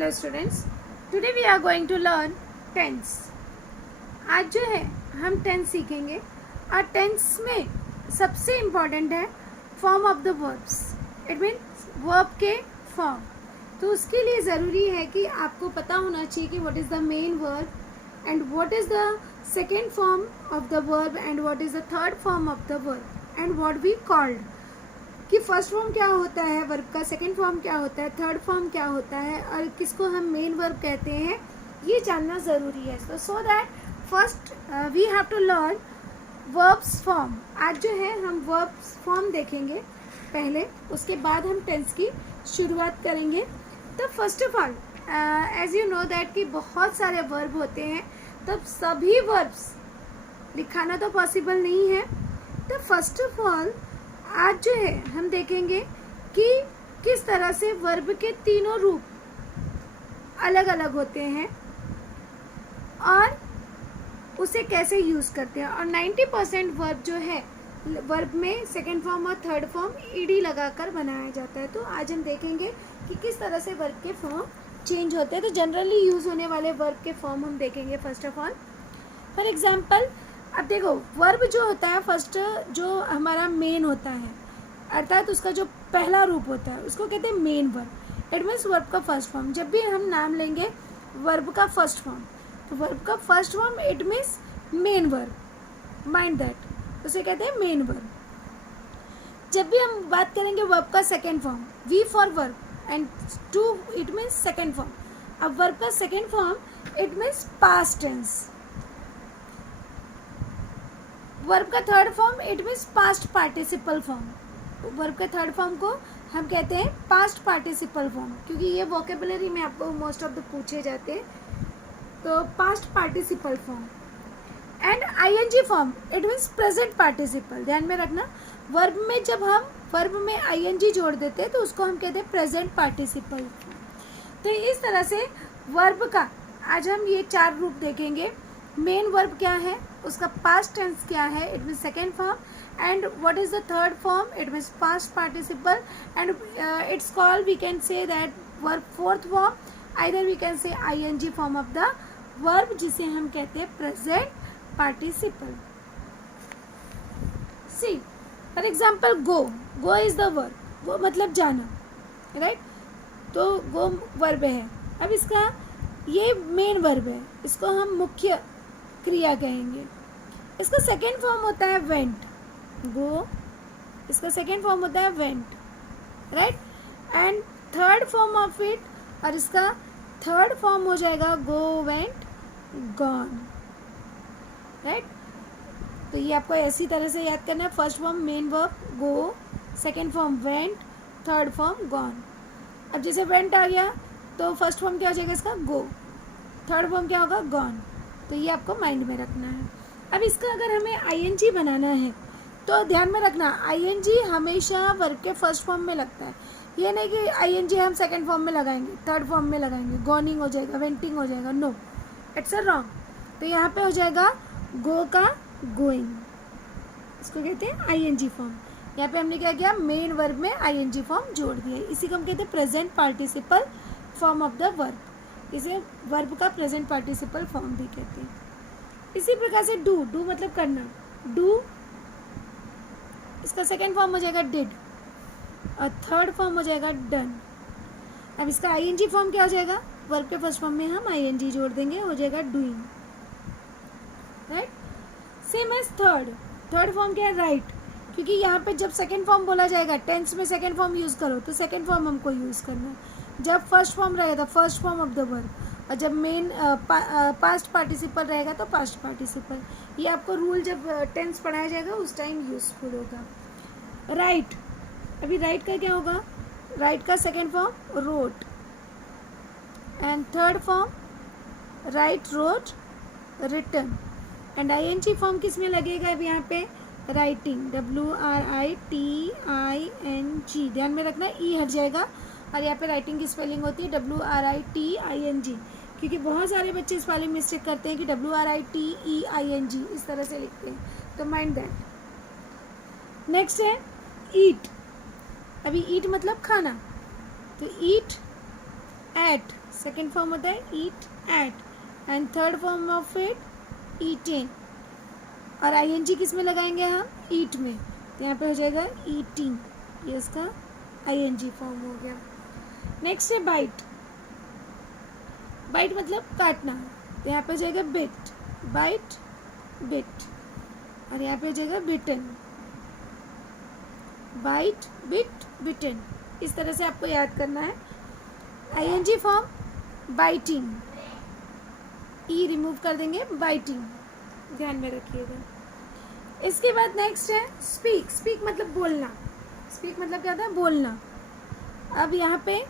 Hello students, today we are going to learn tense. आज जो है हम टेंस सीखेंगे और टेंस में सबसे इम्पॉर्टेंट है form of the verbs. It means verb के फॉर्म। तो उसके लिए ज़रूरी है कि आपको पता होना चाहिए कि what is the main verb and what is the second form of the verb and what is the third form of the verb and what we called, कि फर्स्ट फॉर्म क्या होता है वर्ब का, सेकंड फॉर्म क्या होता है, third form क्या होता है और किसको हम मेन वर्ब कहते हैं, ये जानना ज़रूरी है। So that first we have to learn verbs form. आज जो है हम वर्ब्स फॉर्म देखेंगे पहले, उसके बाद हम टेंस की शुरुआत करेंगे। तो first of all as you know that कि बहुत सारे वर्ब होते हैं, तब सभी वर्ब्स लिखाना तो पॉसिबल नहीं है। तो फर्स्ट ऑफ ऑल आज जो है हम देखेंगे कि किस तरह से वर्ब के तीनों रूप अलग अलग होते हैं और उसे कैसे यूज़ करते हैं। और 90% वर्ब जो है वर्ब में सेकंड फॉर्म और थर्ड फॉर्म ईडी लगाकर बनाया जाता है। तो आज हम देखेंगे कि किस तरह से वर्ब के फॉर्म चेंज होते हैं। तो जनरली यूज़ होने वाले वर्ब के फॉर्म हम देखेंगे first of all. For example, अब देखो वर्ब जो होता है फर्स्ट, जो हमारा मेन होता है अर्थात उसका जो पहला रूप होता है उसको कहते हैं main verb. It means verb का फर्स्ट फॉर्म। जब भी हम नाम लेंगे वर्ब का फर्स्ट फॉर्म, तो वर्ब का first form it means main verb. Mind that, उसे कहते हैं मेन वर्ब। जब भी हम बात करेंगे वर्ब का second form, V for verb and two it means second form. अब वर्ब का second form it means past tense. Verb का third form it means past participle form. Verb के थर्ड फॉर्म को हम कहते हैं पास्ट पार्टिसिपल फॉर्म, क्योंकि ये वोकेबुलरी में आपको मोस्ट ऑफ द पूछे जाते हैं। तो past participle form and ING form it means present participle. ध्यान में रखना, वर्ब में जब हम वर्ब में आईएनजी जोड़ देते हैं तो उसको हम कहते हैं प्रेजेंट पार्टिसिपल। तो इस तरह से वर्ब का आज हम ये चार रूप देखेंगे। मेन वर्ब क्या है, उसका पास्ट टेंस क्या है, it mean second form, and what is the third form, it means past participle, and it's called we can say that verb fourth form, either we can say ING form of the verb, जिसे हम कहते हैं present participle. See for example go, go is the verb, go मतलब जाना, right. तो गो verb है। अब इसका ये मेन वर्ब है, इसको हम मुख्य क्रिया कहेंगे। इसका सेकेंड फॉर्म होता है वेंट, गो, इसका सेकेंड फॉर्म होता है went, right. And third form of it, और इसका थर्ड फॉर्म हो जाएगा गो वेंट गॉन, राइट। तो ये आपको ऐसी तरह से याद करना है। First form main verb go, second form went, third form gone. अब जैसे वेंट आ गया तो फर्स्ट फॉर्म क्या हो जाएगा इसका, गो, थर्ड फॉर्म क्या होगा, गॉन। तो ये आपको माइंड में रखना है। अब इसका अगर हमें आईएनजी बनाना है तो ध्यान में रखना, आईएनजी हमेशा वर्ब के फर्स्ट फॉर्म में लगता है। ये नहीं कि आईएनजी हम सेकंड फॉर्म में लगाएंगे, थर्ड फॉर्म में लगाएंगे, गॉनिंग हो जाएगा, वेंटिंग हो जाएगा, नो, इट्स अ रॉन्ग। तो यहाँ पे हो जाएगा गो का गोइंग, इसको कहते हैं आईएनजी फॉर्म। यहाँ पे हमने क्या किया, मेन वर्ब में आईएनजी फॉर्म जोड़ दिया। इसी को हम कहते हैं present participle form of the verb. इसे वर्ब का प्रेजेंट पार्टिसिपल फॉर्म भी कहते हैं। इसी प्रकार से डू, डू मतलब करना, डू, इसका सेकेंड फॉर्म हो जाएगा डिड और थर्ड फॉर्म हो जाएगा डन। अब इसका आईएनजी फॉर्म क्या हो जाएगा, वर्ब के फर्स्ट फॉर्म में हम आईएनजी जोड़ देंगे, हो जाएगा doing, right. Same as third, third form क्या है, राइट, क्योंकि यहाँ पे जब सेकेंड फॉर्म बोला जाएगा, टेंस में सेकेंड फॉर्म यूज़ करो तो सेकेंड फॉर्म हमको यूज़ करना है। जब फर्स्ट फॉर्म रहेगा तो first form of the verb, और जब मेन पास्ट पार्टिसिपल रहेगा तो पास्ट पार्टिसिपल। ये आपको रूल जब टेंस पढ़ाया जाएगा उस टाइम यूज़फुल होगा। राइट, अभी राइट का क्या होगा, राइट का second form wrote and third form right, wrote, written, and ING form किस में लगेगा, अब यहाँ पे राइटिंग, WRITING। ध्यान में रखना, ई हट जाएगा और यहाँ पे राइटिंग की स्पेलिंग होती है WRITING, क्योंकि बहुत सारे बच्चे स्पेलिंग मिस्टेक करते हैं कि WRITEING इस तरह से लिखते हैं। तो माइंड दैट। नेक्स्ट है ईट। अभी ईट मतलब खाना, तो ईट एट, सेकेंड फॉर्म होता है eat ate, and third form of it eaten. और आईएनजी किस में लगाएंगे हम? ईट में, तो यहाँ पे हो जाएगा ईटिंग, ये इसका आईएनजी फॉर्म हो गया। नेक्स्ट है बाइट। बाइट मतलब काटना, तो यहाँ पे हो जाएगा बिट, बाइट बिट। और यहाँ पे हो जाएगा बिटन, बाइट बिट बिटन। इस तरह से आपको याद करना है। आईएनजी फॉर्म बाइटिंग, ई रिमूव कर देंगे, बाइटिंग, ध्यान में रखिएगा। इसके बाद नेक्स्ट है स्पीक। स्पीक मतलब बोलना, स्पीक मतलब क्या होता है? बोलना। अब यहाँ पे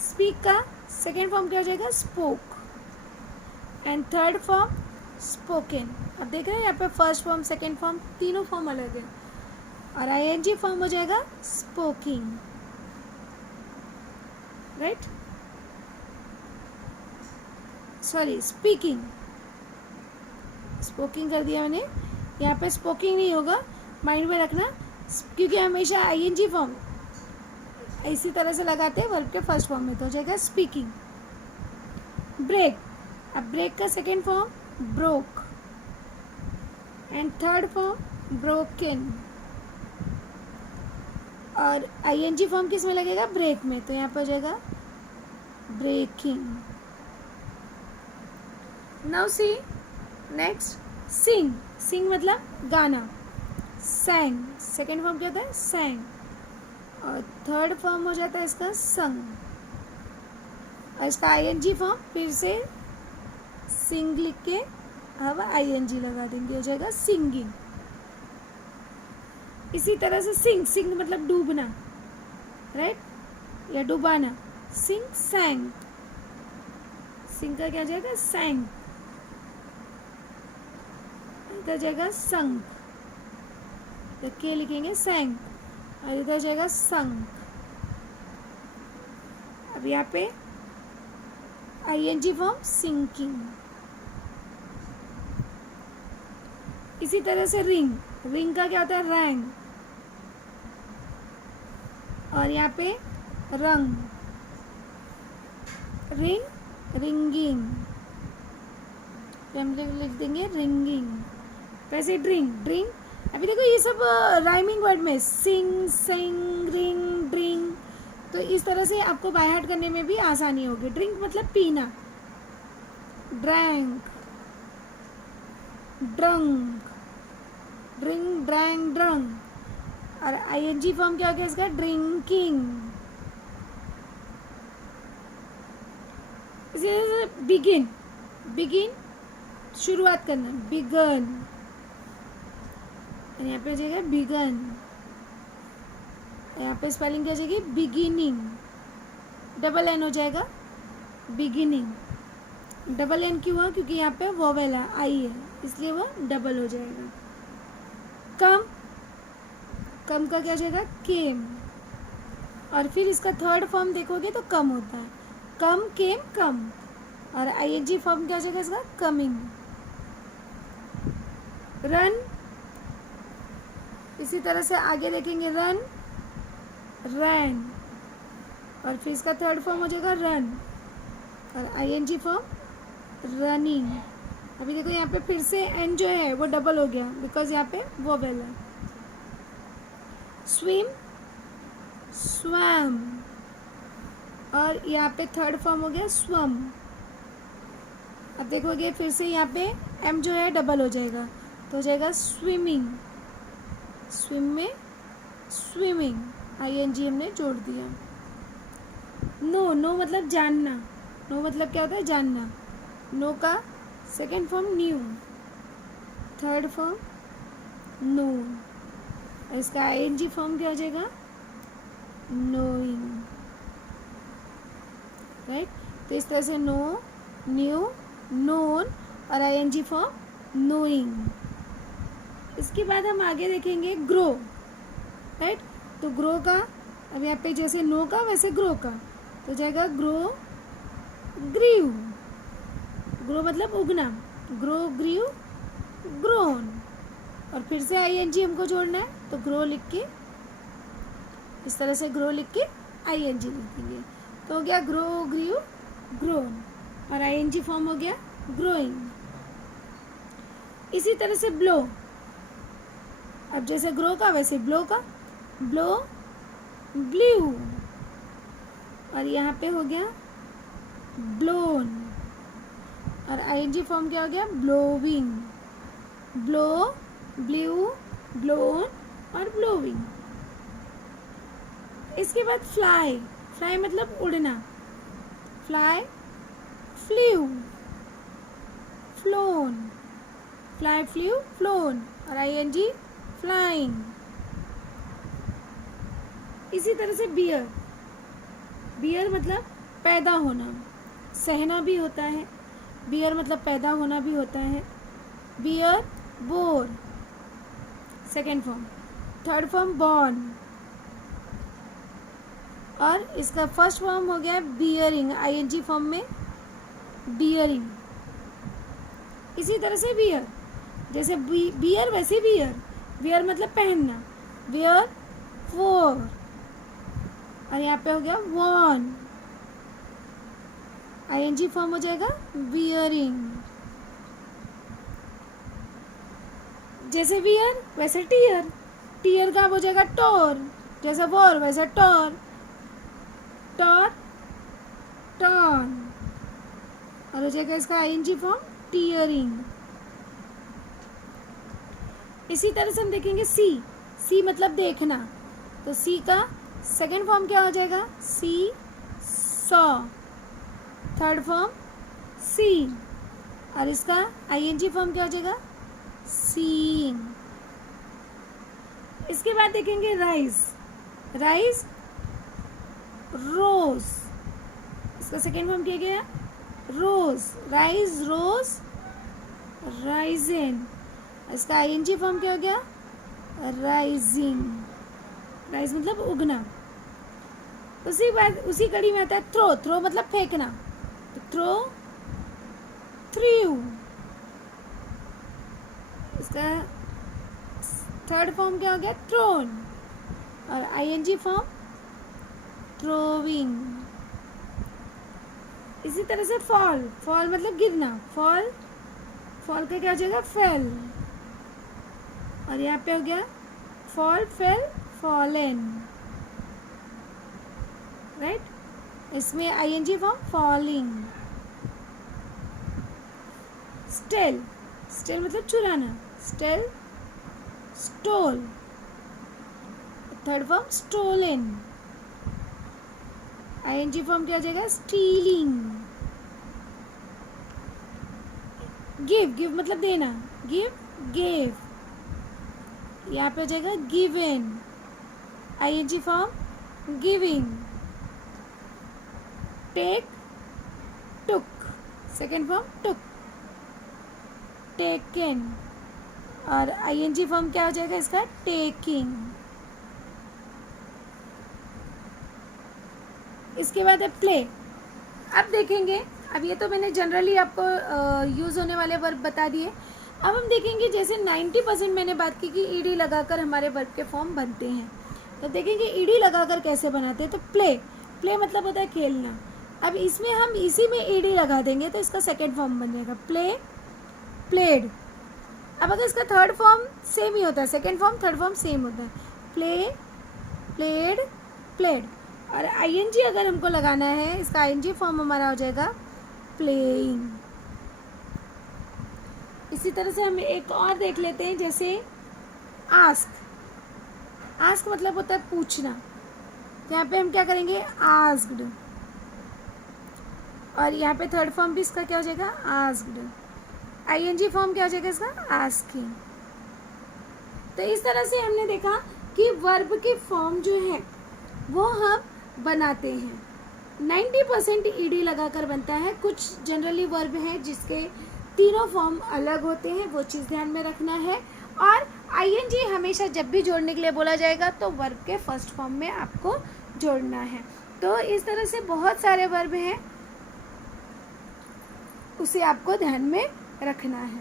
स्पीक का सेकेंड फॉर्म क्या हो जाएगा? Spoke, and third form spoken. अब देख रहे हैं यहाँ पे फर्स्ट फॉर्म सेकेंड फॉर्म तीनों फॉर्म अलग है, और आईएनजी फॉर्म हो जाएगा स्पोकिंग, राइट, सॉरी स्पीकिंग, स्पोकिंग कर दिया मैंने, यहाँ पे स्पोकिंग नहीं होगा, माइंड में रखना, क्योंकि हमेशा आईएनजी फॉर्म इसी तरह से लगाते हैं वर्ब के फर्स्ट फॉर्म में, तो हो जाएगा स्पीकिंग। ब्रेक, अब ब्रेक का second form broke, and third form broken, और आईएनजी फॉर्म किस में लगेगा? ब्रेक में, तो यहाँ पर हो जाएगा ब्रेकिंग। नाउ सी नेक्स्ट सिंग। सिंग मतलब गाना, सैंग, सेकेंड फॉर्म क्या होता है? सैंग, और थर्ड फॉर्म हो जाता है इसका संग, और इसका आईएनजी फॉर्म फिर से सिंग लिख के अब आईएनजी लगा देंगे, हो जाएगा सिंगिंग। इसी तरह से सिंग, सिंग मतलब डूबना, राइट, या डुबाना। सिंग सैंग, सिंग का क्या हो जाएगा? सैंग, इधर हो जाएगा संग, तो के लिखेंगे सैंग, और इधर हो जाएगा संग। अब यहाँ पे आईएनजी फॉर्म सिंकिंग। इसी तरह से रिंग, रिंग का क्या होता है? रैंग, और यहाँ पे रंग, रिंग रिंगिंग, तो हम लिख देंगे रिंगिंग। वैसे ड्रिंक, ड्रिंक, अभी देखो ये सब राइमिंग वर्ड में, सिंग सिंग रिंग ड्रिंक, तो इस तरह से आपको बाय हार्ट करने में भी आसानी होगी। ड्रिंक मतलब पीना, drank, drunk, drink drank drunk, और आईएनजी फॉर्म क्या हो गया इसका? ड्रिंकिंग। इसी तरह से बिगिन, बिगिन शुरुआत करना, बिगन, यहाँ पे हो जाएगा बिगन, यहाँ पे स्पेलिंग क्या हो जाएगी? बिगिनिंग, डबल एन हो जाएगा बिगिनिंग। डबल एन क्यों हुआ? क्योंकि यहाँ पे वोवेल है, आई है, इसलिए वो डबल हो जाएगा। कम, कम का क्या हो जाएगा? केम, और फिर इसका थर्ड फॉर्म देखोगे तो कम होता है, कम केम कम, और आईएनजी फॉर्म क्या हो जाएगा इसका? कमिंग। रन, इसी तरह से आगे देखेंगे, रन रैन, और फिर इसका थर्ड फॉर्म हो जाएगा रन, और आईएनजी फॉर्म रनिंग। अभी देखो यहाँ पे फिर से एन जो है वो डबल हो गया, बिकॉज यहाँ पे वोवेल है। स्विम, स्वैम, और यहाँ पे थर्ड फॉर्म हो गया स्वम। अब देखोगे फिर से यहाँ पे एम जो है डबल हो जाएगा, तो हो जाएगा स्विमिंग, स्विम में स्विमिंग, आईएनजी हमने जोड़ दिया। नो, नो मतलब जानना, नो मतलब क्या होता है? जानना। नो का second form new, third form known, और इसका आईएनजी फॉर्म क्या हो जाएगा? Knowing, right. तो इस तरह से नो, न्यू, नोन, और आईएनजी फॉर्म नोइंग। इसके बाद हम आगे देखेंगे ग्रो, राइट। तो ग्रो का अब यहाँ पे जैसे नो का वैसे ग्रो का, तो जाएगा ग्रो ग्रीव, ग्रो मतलब उगना, ग्रो ग्रीव ग्रोन, और फिर से आईएनजी हमको जोड़ना है, तो ग्रो लिख के इस तरह से ग्रो लिख के आईएनजी लिख देंगे, तो हो गया ग्रो, ग्रीव, ग्रोन, और आईएनजी फॉर्म हो गया ग्रोइंग। इसी तरह से ब्लो, अब जैसे ग्रो का वैसे ब्लो का, ब्लो, ब्लू, और यहाँ पे हो गया ब्लोन, और आईएनजी फॉर्म क्या हो गया ब्लोविंग, ब्लो, ब्लू, ब्लोन और ब्लोविंग। इसके बाद फ्लाई, फ्लाई मतलब उड़ना, fly, flu, phloem, fly, flu, phloem, और आईएनजी फ्लाइंग। इसी तरह से बियर, बियर मतलब पैदा होना, सहना भी होता है, बियर मतलब पैदा होना भी होता है। Bear, bore, second form. Third form born, और इसका फर्स्ट फॉर्म हो गया बियरिंग, आईएनजी फॉर्म में बियरिंग। इसी तरह से बियर, जैसे बियर वैसे बियर, बियर मतलब पहनना, बियर, वोर, और यहाँ पे हो गया वॉन, आईएनजी फॉर्म हो जाएगा बियरिंग। जैसे बियर वैसे टीयर, टीयर का हो जाएगा टोर, जैसे वॉर वैसे टोर, टोर, टॉन, और हो जाएगा इसका आईएनजी फॉर्म टीयरिंग। इसी तरह से हम देखेंगे सी, सी मतलब देखना, तो सी का सेकेंड फॉर्म क्या हो जाएगा सी, सॉ, थर्ड फॉर्म सी, और इसका आईएनजी फॉर्म क्या हो जाएगा सीइंग। इसके बाद देखेंगे राइज, राइज, रोज, इसका सेकेंड फॉर्म क्या गया रोज, राइज, रोज, राइजिंग, इसका आईएनजी फॉर्म क्या हो गया राइजिंग, राइज मतलब उगना। उसी बाद उसी कड़ी में आता है थ्रो, थ्रो मतलब फेंकना, तो थ्रो, थ्रू, इसका थर्ड फॉर्म क्या हो गया थ्रोन, और आईएनजी फॉर्म थ्रोविंग। इसी तरह से फॉल, फॉल मतलब गिरना, फॉल, फॉल का क्या हो जाएगा फेल, और यहाँ पे हो गया फॉल, फेल, फॉलन, राइट। इसमें ING form falling. Steal, steal मतलब चुराना, steal, stole, third form stolen, ING form क्या हो जाएगा स्टीलिंग। गिव, गिव मतलब देना, गिव, गेव, यहाँ पे हो जाएगा given, ING form giving. Take, took, second form took, taken, और आईएनजी फॉर्म क्या हो जाएगा इसका टेकिंग। इसके बाद है प्ले। अब देखेंगे, अब ये तो मैंने जनरली आपको यूज़ होने वाले वर्ब बता दिए। अब हम देखेंगे जैसे 90% मैंने बात की कि ईडी लगाकर हमारे वर्ब के फॉर्म बनते हैं, तो देखेंगे ईडी लगाकर कैसे बनाते हैं। तो प्ले, प्ले मतलब होता है खेलना। अब इसमें हम इसी में ईडी लगा देंगे तो इसका सेकेंड फॉर्म बन जाएगा प्ले, प्लेड। अब अगर इसका थर्ड फॉर्म सेम ही होता है, second form third form same होता है, प्ले, प्लेड, प्लेड, और आईएनजी अगर हमको लगाना है इसका आईएनजी फॉर्म हमारा हो जाएगा प्लेइंग। इसी तरह से हम एक और देख लेते हैं, जैसे आस्क, आस्क मतलब होता है पूछना, तो यहाँ पे हम क्या करेंगे आस्क्ड, और यहाँ पे थर्ड फॉर्म भी इसका क्या हो जाएगा आस्क्ड, आईएनजी फॉर्म क्या हो जाएगा इसका आस्किंग। तो इस तरह से हमने देखा कि वर्ब के फॉर्म जो है वो हम बनाते हैं। 90% ईडी लगाकर बनता है। कुछ जनरली वर्ब है जिसके तीनों फॉर्म अलग होते हैं, वो चीज़ ध्यान में रखना है। और आईएनजी हमेशा जब भी जोड़ने के लिए बोला जाएगा तो वर्ब के फर्स्ट फॉर्म में आपको जोड़ना है। तो इस तरह से बहुत सारे वर्ब हैं, उसे आपको ध्यान में रखना है।